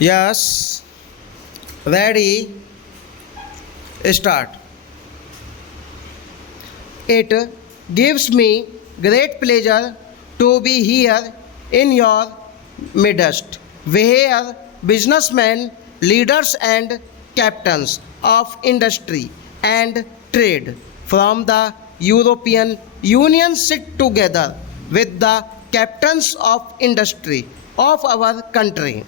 Yes, ready, start. It gives me great pleasure to be here in your midst, where businessmen, leaders, and captains of industry and trade from the European Union sit together with the captains of industry of our country.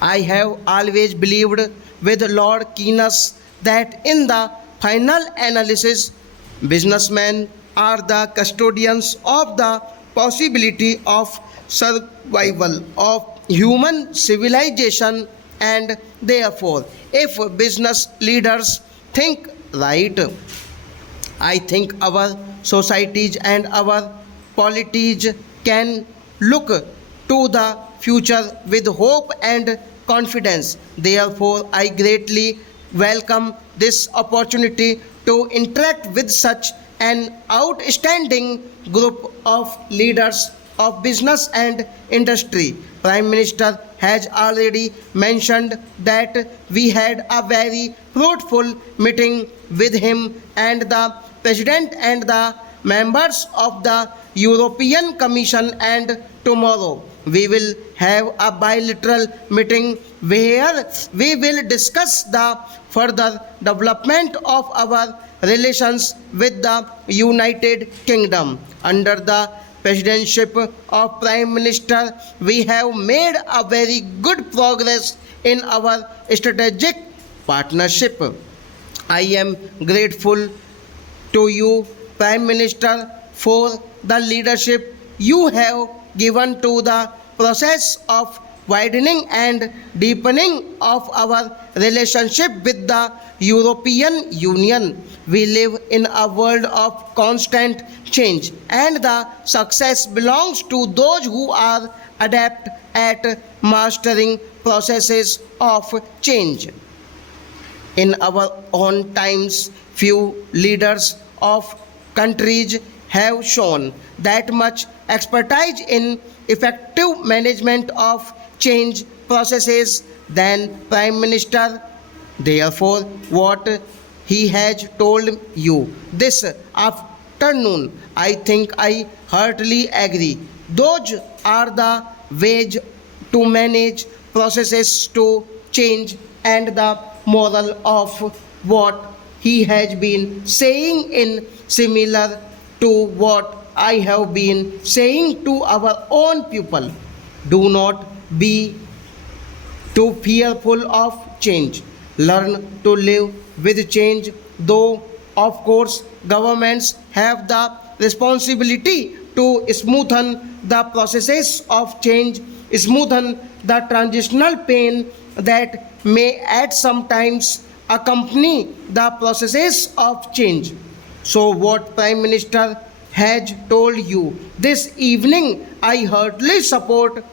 I have always believed with Lord Keynes that in the final analysis, businessmen are the custodians of the possibility of survival of human civilization, and therefore, if business leaders think right, I think our societies and our polities can look to the future with hope and confidence. Therefore, I greatly welcome this opportunity to interact with such an outstanding group of leaders of business and industry. Prime Minister has already mentioned that we had a very fruitful meeting with him and the President and the members of the European Commission, and tomorrow we will have a bilateral meeting where we will discuss the further development of our relations with the United Kingdom. Under the presidency of Prime Minister, we have made a very good progress in our strategic partnership. I am grateful to you, Prime Minister, for the leadership you have given to the process of widening and deepening of our relationship with the European Union. We live in a world of constant change, and the success belongs to those who are adept at mastering processes of change. In our own times, few leaders of countries have shown that much expertise in effective management of change processes than Prime Minister. Therefore, what he has told you this afternoon, I think I heartily agree. Those are the ways to manage processes to change, and the moral of what he has been saying in similar to what I have been saying to our own people. Do not be too fearful of change. Learn to live with change, though, of course, governments have the responsibility to smoothen the processes of change, smoothen the transitional pain that may at sometimes accompany the processes of change. So, what Prime Minister has told you this evening, I heartily support.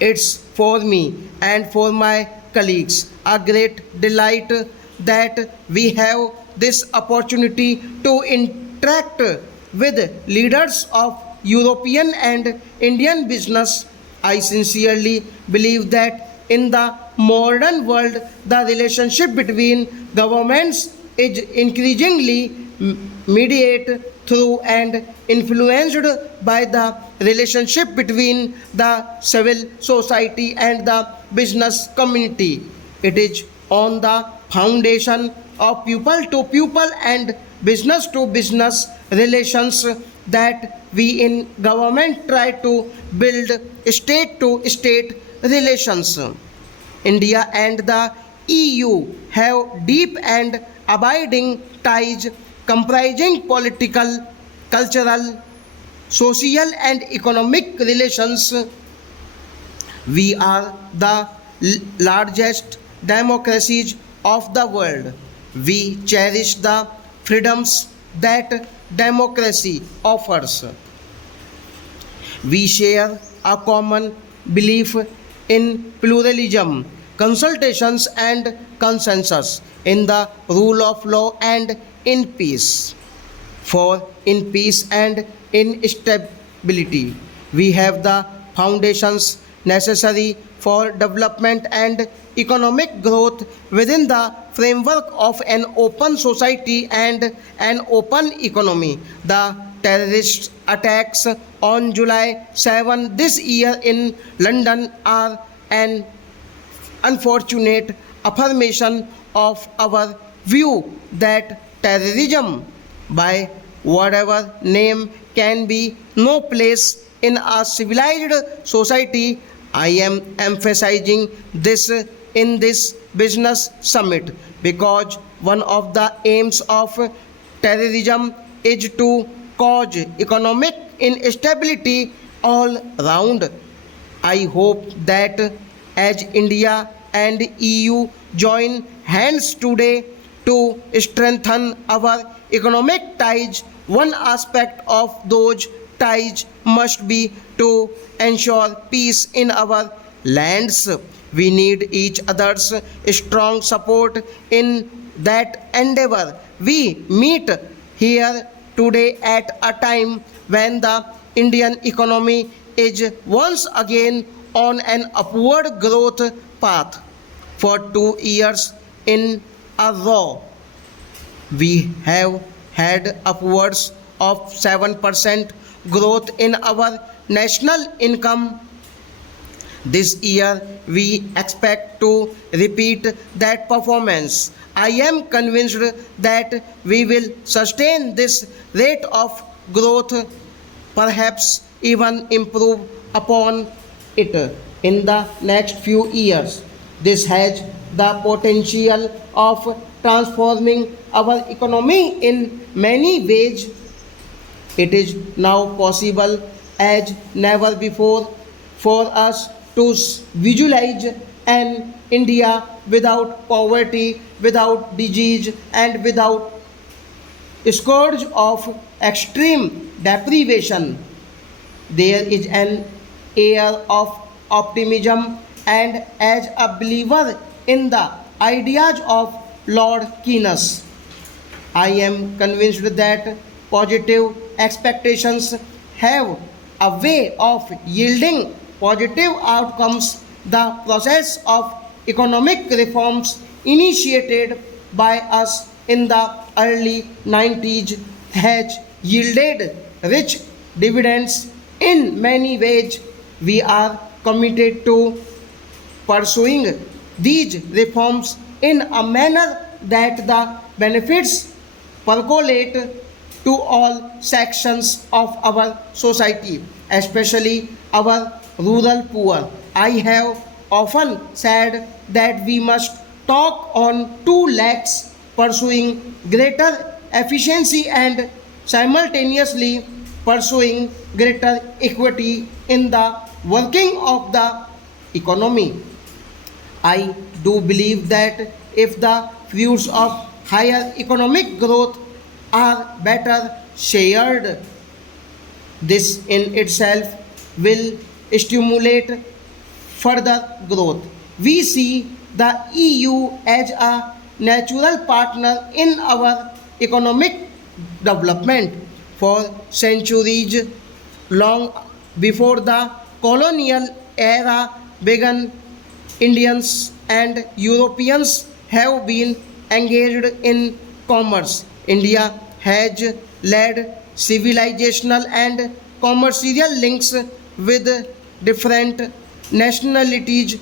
It's for me and for my colleagues a great delight that we have this opportunity to interact with leaders of European and Indian business. I sincerely believe that in the modern world, the relationship between governments is increasingly mediated through and influenced by the relationship between the civil society and the business community. It is on the foundation of people to people and business to business relations that we in government try to build state to state relations. India and the EU have deep and abiding ties comprising political, cultural, social, and economic relations. We are the largest democracies of the world. We cherish the freedoms that democracy offers. We share a common belief in pluralism, consultations, and consensus, in the rule of law, and in peace. For in peace and in stability, we have the foundations necessary for development and economic growth within the framework of an open society and an open economy. The terrorist attacks on July 7 this year in London are an unfortunate affirmation of our view that terrorism, by whatever name, can be no place in a civilized society. I am emphasizing this in this business summit because one of the aims of terrorism is to cause economic instability all round. I hope that as India and EU join hands today to strengthen our economic ties, one aspect of those ties must be to ensure peace in our lands. We need each other's strong support in that endeavor. We meet here today at a time when the Indian economy is once again on an upward growth path. For 2 years in a row, we have had upwards of 7% growth in our national income. This year, we expect to repeat that performance. I am convinced that we will sustain this rate of growth, perhaps even improve upon it in the next few years. This has the potential of transforming our economy in many ways. It is now possible as never before for us to visualize an India without poverty, without disease, and without scourge of extreme deprivation. There is an air of optimism, and as a believer in the ideas of Lord Keynes, I am convinced that positive expectations have a way of yielding positive outcomes. The process of economic reforms initiated by us in the early 90s has yielded rich dividends in many ways. We are committed to pursuing these reforms in a manner that the benefits percolate to all sections of our society, especially our rural poor. I have often said that we must talk on two legs, pursuing greater efficiency and simultaneously pursuing greater equity in the working of the economy. I do believe that if the fruits of higher economic growth are better shared, this in itself will stimulate further growth. We see the EU as a natural partner in our economic development. For centuries, long before the colonial era began, Indians and Europeans have been engaged in commerce. India has led civilizational and commercial links with different nationalities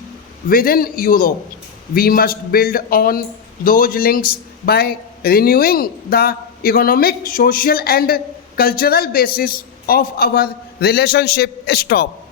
within Europe. We must build on those links by renewing the economic, social, and cultural basis of our relationship. Stop.